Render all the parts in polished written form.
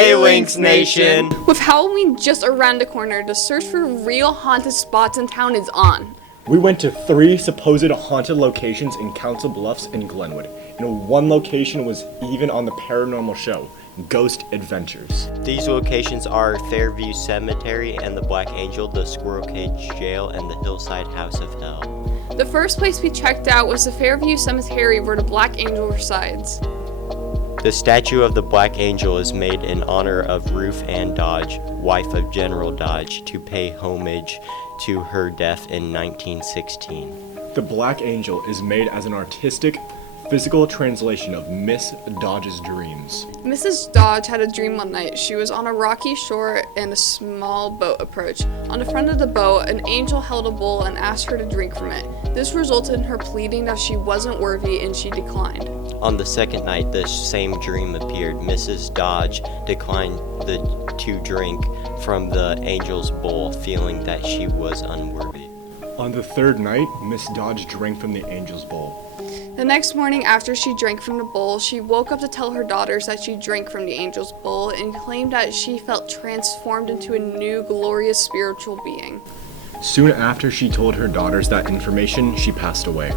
Hey Lynx Nation! With Halloween just around the corner, the search for real haunted spots in town is on. We went to 3 supposed haunted locations in Council Bluffs and Glenwood, and one location was even on the paranormal show, Ghost Adventures. These locations are Fairview Cemetery and the Black Angel, the Squirrel Cage Jail, and the Hillside House of Hell. The first place we checked out was the Fairview Cemetery where the Black Angel resides. The statue of the Black Angel is made in honor of Ruth Ann Dodge, wife of General Dodge, to pay homage to her death in 1916. The Black Angel is made as an artistic, physical translation of Miss Dodge's dreams. Mrs. Dodge had a dream one night. She was on a rocky shore and a small boat approached. On the front of the boat, an angel held a bowl and asked her to drink from it. This resulted in her pleading that she wasn't worthy and she declined. On the second night, the same dream appeared. Mrs. Dodge declined to drink from the angel's bowl, feeling that she was unworthy. On the third night, Miss Dodge drank from the angel's bowl. The next morning, after she drank from the bowl, she woke up to tell her daughters that she drank from the angel's bowl and claimed that she felt transformed into a new, glorious spiritual being. Soon after she told her daughters that information, she passed away.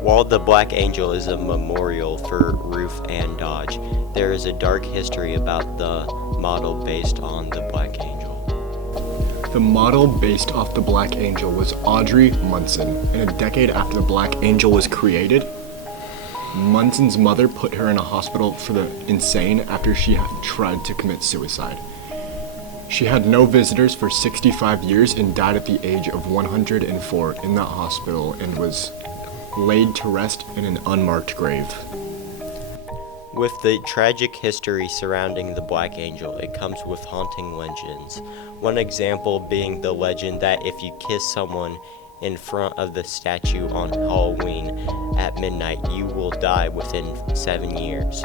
While the Black Angel is a memorial for Ruth Ann Dodge, there is a dark history about the model based on the Black Angel. The model based off the Black Angel was Audrey Munson, and a decade after the Black Angel was created, Munson's mother put her in a hospital for the insane after she had tried to commit suicide. She had no visitors for 65 years and died at the age of 104 in that hospital and was laid to rest in an unmarked grave. With the tragic history surrounding the Black Angel, it comes with haunting legends. One example being the legend that if you kiss someone in front of the statue on Halloween at midnight, you will die within 7 years.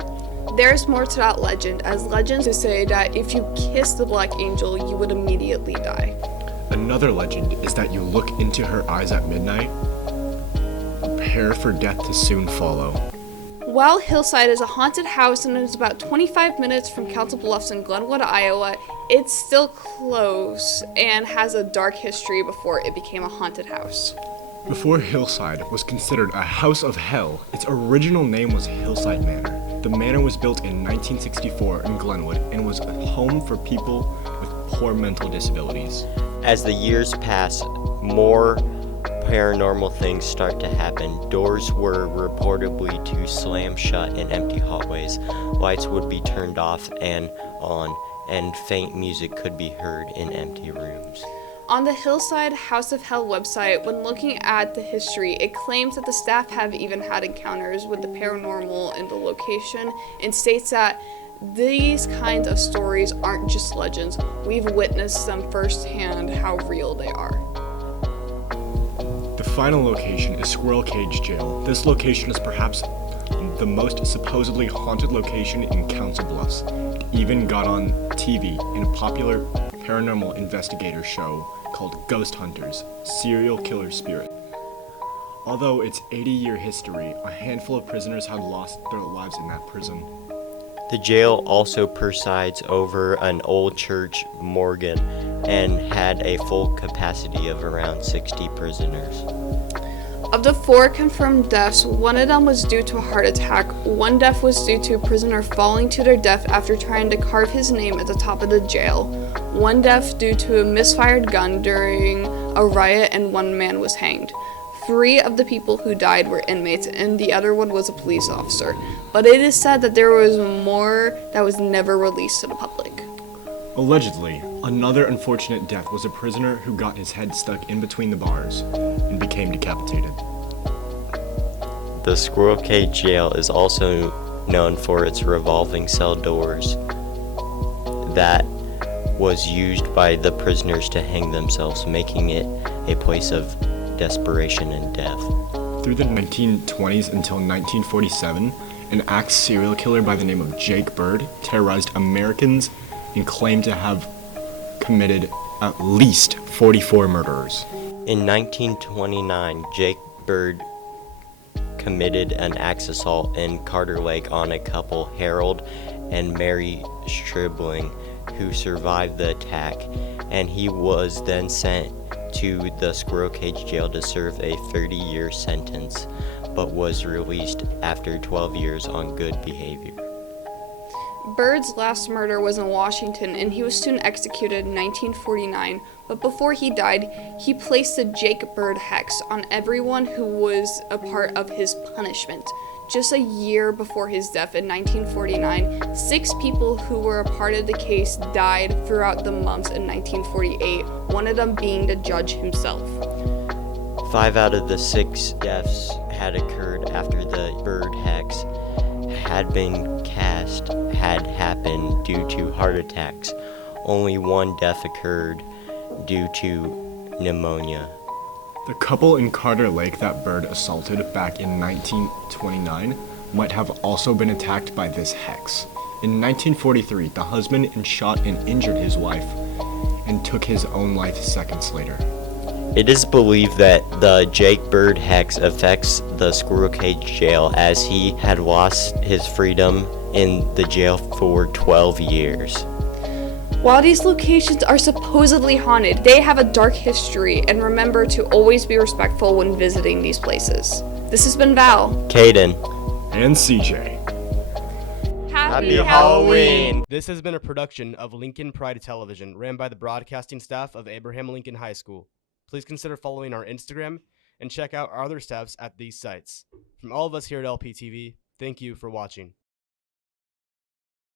There's more to that legend, as legends say that if you kiss the Black Angel, you would immediately die. Another legend is that you look into her eyes at midnight, prepare for death to soon follow. While Hillside is a haunted house and is about 25 minutes from Council Bluffs in Glenwood, Iowa, it's still close and has a dark history before it became a haunted house. Before Hillside was considered a house of hell, its original name was Hillside Manor. The manor was built in 1964 in Glenwood and was a home for people with poor mental disabilities. As the years pass, more paranormal things start to happen. Doors were reportedly to slam shut in empty hallways. Lights would be turned off and on, and faint music could be heard in empty rooms. On the Hillside House of Hell website, when looking at the history, it claims that the staff have even had encounters with the paranormal in the location and states that these kinds of stories aren't just legends. We've witnessed them firsthand how real they are. The final location is Squirrel Cage Jail. This location is perhaps the most supposedly haunted location in Council Bluffs. It even got on TV in a popular paranormal investigator show called Ghost Hunters, Serial Killer Spirit. Although its 80-year history, a handful of prisoners had lost their lives in that prison. The jail also presides over an old church morgue and had a full capacity of around 60 prisoners. Of the 4 confirmed deaths, one of them was due to a heart attack. One death was due to a prisoner falling to their death after trying to carve his name at the top of the jail. One death due to a misfired gun during a riot, and 1 man was hanged. 3 of the people who died were inmates, and the other one was a police officer. But it is said that there was more that was never released to the public. Allegedly, another unfortunate death was a prisoner who got his head stuck in between the bars and became decapitated. The Squirrel Cage Jail is also known for its revolving cell doors that was used by the prisoners to hang themselves, making it a place of desperation and death. Through the 1920s until 1947, an axe serial killer by the name of Jake Bird terrorized Americans and claimed to have committed at least 44 murders. In 1929, Jake Bird committed an axe assault in Carter Lake on a couple, Harold and Mary Stribling, who survived the attack, and he was then sent to the Squirrel Cage jail to serve a 30-year sentence, but was released after 12 years on good behavior. Bird's last murder was in Washington, and he was soon executed in 1949, but before he died, he placed the Jake Bird hex on everyone who was a part of his punishment. Just a year before his death in 1949, 6 people who were a part of the case died throughout the months in 1948, one of them being the judge himself. 5 out of the 6 deaths had occurred after the Bird hex had been cast had happened due to heart attacks. Only 1 death occurred due to pneumonia. The couple in Carter Lake that Bird assaulted back in 1929 might have also been attacked by this hex. In 1943, the husband shot and injured his wife and took his own life seconds later. It is believed that the Jake Bird hex affects the Squirrel Cage jail, as he had lost his freedom in the jail for 12 years. While these locations are supposedly haunted, they have a dark history, and remember to always be respectful when visiting these places. This has been Val. Caden. And CJ. Happy Halloween! This has been a production of Lincoln Pride Television, ran by the broadcasting staff of Abraham Lincoln High School. Please consider following our Instagram and check out our other staffs at these sites. From all of us here at LPTV, thank you for watching.